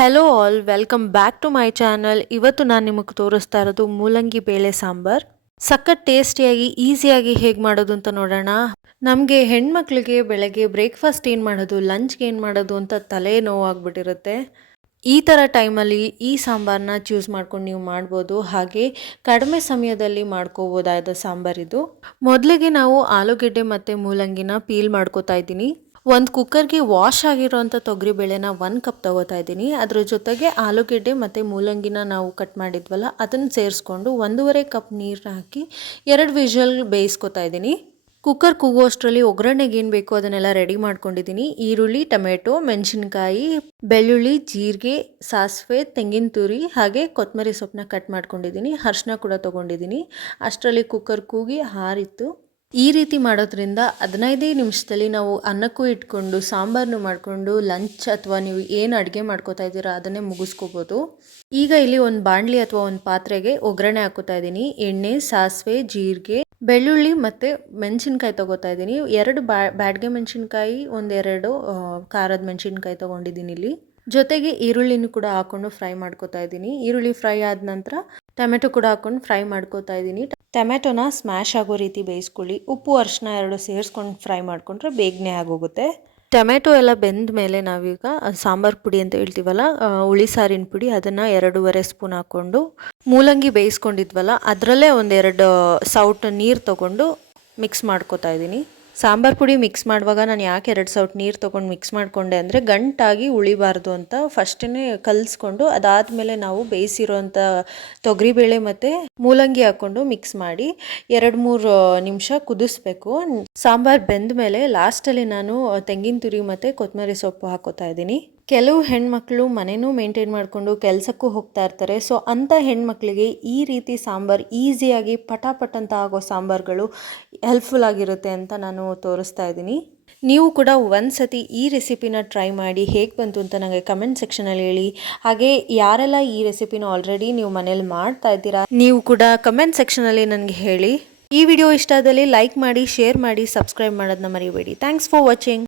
Hello all, welcome back to my channel. ಇವತ್ತು ನಾನು ನಿಮಗೆ ತೋರಿಸ್ತಾ ಇರೋದು ಮೂಲಂಗಿ ಬೇಳೆ ಸಾಂಬಾರ್. ಸಖತ್ ಟೇಸ್ಟಿಯಾಗಿ ಈಸಿಯಾಗಿ ಹೇಗೆ ಮಾಡೋದು ಅಂತ ನೋಡೋಣ. ನಮಗೆ ಹೆಣ್ಮಕ್ಳಿಗೆ ಬೆಳಗ್ಗೆ ಬ್ರೇಕ್ಫಾಸ್ಟ್ ಏನು ಮಾಡೋದು, ಲಂಚ್ಗೆ ಏನು ಮಾಡೋದು ಅಂತ ತಲೆ ನೋವಾಗ್ಬಿಟ್ಟಿರುತ್ತೆ. ಈ ಥರ ಟೈಮಲ್ಲಿ ಈ ಸಾಂಬಾರನ್ನ ಚೂಸ್ ಮಾಡ್ಕೊಂಡು ನೀವು ಮಾಡ್ಬೋದು. ಹಾಗೆ ಕಡಿಮೆ ಸಮಯದಲ್ಲಿ ಮಾಡ್ಕೋಬೋದಾದ ಸಾಂಬಾರಿದು. ಮೊದಲಿಗೆ ನಾವು ಆಲೂಗೆಡ್ಡೆ ಮತ್ತು ಮೂಲಂಗಿನ ಪೀಲ್ ಮಾಡ್ಕೋತಾ ಇದ್ದೀನಿ. ಒಂದು ಕುಕ್ಕರ್ಗೆ ವಾಶ್ ಆಗಿರೋಂಥ ತೊಗರಿಬೇಳೆನ 1 ಕಪ್ ತೊಗೋತಾ ಇದ್ದೀನಿ. ಅದ್ರ ಜೊತೆಗೆ ಆಲೂಗೆಡ್ಡೆ ಮತ್ತು ಮೂಲಂಗಿನ ನಾವು ಕಟ್ ಮಾಡಿದ್ವಲ್ಲ ಅದನ್ನು ಸೇರಿಸ್ಕೊಂಡು 1.5 ಕಪ್ ನೀರನ್ನ ಹಾಕಿ 2 ವಿಷಲ್ ಬೇಯಿಸ್ಕೊತಾ ಇದ್ದೀನಿ. ಕುಕ್ಕರ್ ಕೂಗೋಷ್ಟರಲ್ಲಿ ಒಗ್ಗರಣೆಗೆ ಏನು ಬೇಕೋ ಅದನ್ನೆಲ್ಲ ರೆಡಿ ಮಾಡ್ಕೊಂಡಿದ್ದೀನಿ. ಈರುಳ್ಳಿ, ಟೊಮೆಟೊ, ಮೆಣಸಿನ್ಕಾಯಿ, ಬೆಳ್ಳುಳ್ಳಿ, ಜೀರಿಗೆ, ಸಾಸಿವೆ, ತೆಂಗಿನ ತುರಿ ಹಾಗೆ ಕೊತ್ತಂಬರಿ ಸೊಪ್ಪನ್ನ ಕಟ್ ಮಾಡ್ಕೊಂಡಿದ್ದೀನಿ. ಅರಿಶಿನ ಕೂಡ ತೊಗೊಂಡಿದ್ದೀನಿ. ಅಷ್ಟರಲ್ಲಿ ಕುಕ್ಕರ್ ಕೂಗಿ ಹಾರಿತ್ತು. ಈ ರೀತಿ ಮಾಡೋದ್ರಿಂದ 15 ನಿಮಿಷದಲ್ಲಿ ನಾವು ಅನ್ನಕ್ಕೂ ಇಟ್ಕೊಂಡು ಸಾಂಬಾರನ್ನು ಮಾಡಿಕೊಂಡು ಲಂಚ್ ಅಥವಾ ನೀವು ಏನು ಅಡುಗೆ ಮಾಡ್ಕೋತಾ ಇದ್ದೀರಾ ಅದನ್ನೇ ಮುಗಿಸ್ಕೋಬೋದು. ಈಗ ಇಲ್ಲಿ ಒಂದು ಬಾಣಲಿ ಅಥವಾ ಒಂದು ಪಾತ್ರೆಗೆ ಒಗ್ಗರಣೆ ಹಾಕೋತಾ ಇದ್ದೀನಿ. ಎಣ್ಣೆ, ಸಾಸಿವೆ, ಜೀರಿಗೆ, ಬೆಳ್ಳುಳ್ಳಿ ಮತ್ತು ಮೆಣಸಿನ್ಕಾಯಿ ತೊಗೋತಾ ಇದ್ದೀನಿ. 2 ಬ್ಯಾಡಗೆ ಮೆಣಸಿನ್ಕಾಯಿ, 1-2 ಖಾರದ ಮೆಣಸಿನ್ಕಾಯಿ ತೊಗೊಂಡಿದ್ದೀನಿ ಇಲ್ಲಿ. ಜೊತೆಗೆ ಈರುಳ್ಳಿನೂ ಕೂಡ ಹಾಕೊಂಡು ಫ್ರೈ ಮಾಡ್ಕೋತಾ ಇದ್ದೀನಿ. ಈರುಳ್ಳಿ ಫ್ರೈ ಆದ ನಂತರ ಟೊಮೆಟೊ ಕೂಡ ಹಾಕೊಂಡು ಫ್ರೈ ಮಾಡ್ಕೋತಾ ಇದ್ದೀನಿ. ಟೊಮೆಟೊನ ಸ್ಮ್ಯಾಶ್ ಆಗೋ ರೀತಿ ಬೇಯಿಸ್ಕೊಳ್ಳಿ. ಉಪ್ಪು, ಅರಿಶಿನ 2 ಸೇರಿಸ್ಕೊಂಡು ಫ್ರೈ ಮಾಡಿಕೊಂಡ್ರೆ ಬೇಗನೆ ಆಗೋಗುತ್ತೆ. ಟೊಮೆಟೊ ಎಲ್ಲ ಬೆಂದ ಮೇಲೆ ನಾವೀಗ ಸಾಂಬಾರು ಪುಡಿ ಅಂತ ಹೇಳ್ತೀವಲ್ಲ, ಹುಳಿ ಸಾರಿನ ಪುಡಿ, ಅದನ್ನು 2.5 ಸ್ಪೂನ್ ಹಾಕ್ಕೊಂಡು ಮೂಲಂಗಿ ಬೇಯಿಸ್ಕೊಂಡಿದ್ವಲ್ಲ ಅದರಲ್ಲೇ 1-2 ಸೌಟ್ ನೀರು ತೊಗೊಂಡು ಮಿಕ್ಸ್ ಮಾಡ್ಕೋತಾ ಇದ್ದೀನಿ. ಸಾಂಬಾರು ಪುಡಿ ಮಿಕ್ಸ್ ಮಾಡುವಾಗ ನಾನು ಯಾಕೆ 2 ಸೌಟ್ ನೀರು ತೊಗೊಂಡು ಮಿಕ್ಸ್ ಮಾಡಿಕೊಂಡೆ ಅಂದರೆ ಗಂಟಾಗಿ ಉಳಿಬಾರ್ದು ಅಂತ ಫಸ್ಟೇ ಕಲಿಸ್ಕೊಂಡು ಅದಾದಮೇಲೆ ನಾವು ಬೇಯಿಸಿರೋಂಥ ತೊಗರಿಬೇಳೆ ಮತ್ತು ಮೂಲಂಗಿ ಹಾಕ್ಕೊಂಡು ಮಿಕ್ಸ್ ಮಾಡಿ 2-3 ನಿಮಿಷ ಕುದಿಸ್ಬೇಕು. ಸಾಂಬಾರು ಬೆಂದ ಮೇಲೆ ಲಾಸ್ಟಲ್ಲಿ ನಾನು ತೆಂಗಿನ ತುರಿ ಮತ್ತು ಕೊತ್ತಂಬರಿ ಸೊಪ್ಪು ಹಾಕೋತಾ ಇದ್ದೀನಿ. ಕೆಲವು ಹೆಣ್ಮಕ್ಳು ಮನೆಯೂ ಮೇಂಟೈನ್ ಮಾಡಿಕೊಂಡು ಕೆಲಸಕ್ಕೂ ಹೋಗ್ತಾ ಇರ್ತಾರೆ. ಸೊ ಅಂಥ ಹೆಣ್ಮಕ್ಳಿಗೆ ಈ ರೀತಿ ಸಾಂಬಾರು ಈಸಿಯಾಗಿ ಪಟಾಪಟ್ ಅಂತ ಆಗೋ ಸಾಂಬಾರುಗಳು ಹೆಲ್ಪ್ಫುಲ್ ಆಗಿರುತ್ತೆ ಅಂತ ನಾನು ತೋರಿಸ್ತಾ ಇದ್ದೀನಿ. ನೀವು ಕೂಡ ಒಂದ್ಸತಿ ಈ ರೆಸಿಪಿನ ಟ್ರೈ ಮಾಡಿ ಹೇಗೆ ಬಂತು ಅಂತ ನನಗೆ ಕಮೆಂಟ್ ಸೆಕ್ಷನಲ್ಲಿ ಹೇಳಿ. ಹಾಗೆ ಯಾರೆಲ್ಲ ಈ ರೆಸಿಪಿನ ಆಲ್ರೆಡಿ ನೀವು ಮನೇಲಿ ಮಾಡ್ತಾ ಇದ್ದೀರಾ ನೀವು ಕೂಡ ಕಮೆಂಟ್ ಸೆಕ್ಷನಲ್ಲಿ ನನಗೆ ಹೇಳಿ. ಈ ವಿಡಿಯೋ ಇಷ್ಟ ಆದಲ್ಲಿ ಲೈಕ್ ಮಾಡಿ, ಶೇರ್ ಮಾಡಿ, ಸಬ್ಸ್ಕ್ರೈಬ್ ಮಾಡೋದನ್ನ ಮರಿಬೇಡಿ. Thanks for watching.